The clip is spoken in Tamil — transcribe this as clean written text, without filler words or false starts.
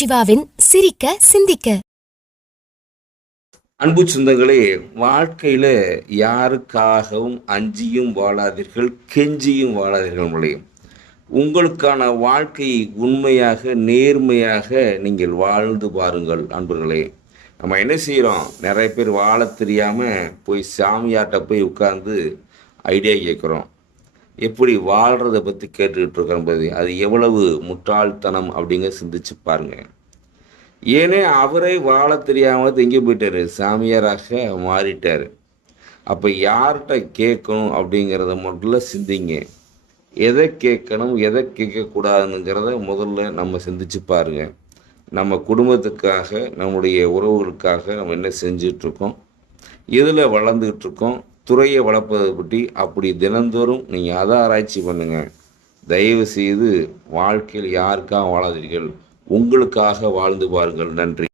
சிவாவின் சிரிக்க சிந்திக்க. அன்பு சொந்தங்களே, வாழ்க்கையில யாருக்காகவும் அஞ்சியும் வாழாதீர்கள், கெஞ்சியும் வாழாதீர்கள் முடியும். உங்களுக்கான வாழ்க்கையை உண்மையாக நேர்மையாக நீங்கள் வாழ்ந்து பாருங்கள் அன்பர்களே. நம்ம என்ன செய்கிறோம், நிறைய பேர் வாழ தெரியாமல் போய் சாமியார்கிட்ட போய் உட்கார்ந்து ஐடியா கேட்குறோம். எப்படி வாழ்கிறத பற்றி கேட்டுக்கிட்டு இருக்கோம். அது எவ்வளவு முட்டாள்தனம் அப்படிங்க சிந்திச்சு பாருங்க. ஏனே அவரே வாழ தெரியாமல் எங்கே போயிட்டாரு, சாமியாராக மாறிட்டார். அப்போ யார்கிட்ட கேட்கணும் அப்படிங்கிறத முதல்ல சிந்திங்க. எதை கேட்கணும் எதை கேட்கக்கூடாதுங்கிறத முதல்ல நம்ம சிந்திச்சு பாருங்க. நம்ம குடும்பத்துக்காக நம்முடைய உறவுகளுக்காக நம்ம என்ன செஞ்சிட்ருக்கோம், எதில் வளர்ந்துக்கிட்டு இருக்கோம், துறையை வளர்ப்பதை பற்றி அப்படி தினந்தோறும் நீங்கள் அதை ஆராய்ச்சி பண்ணுங்கள். தயவு செய்து வாழ்க்கையில் யாருக்காக வாழாதீர்கள், உங்களுக்காக வாழ்ந்து பாருங்கள். நன்றி.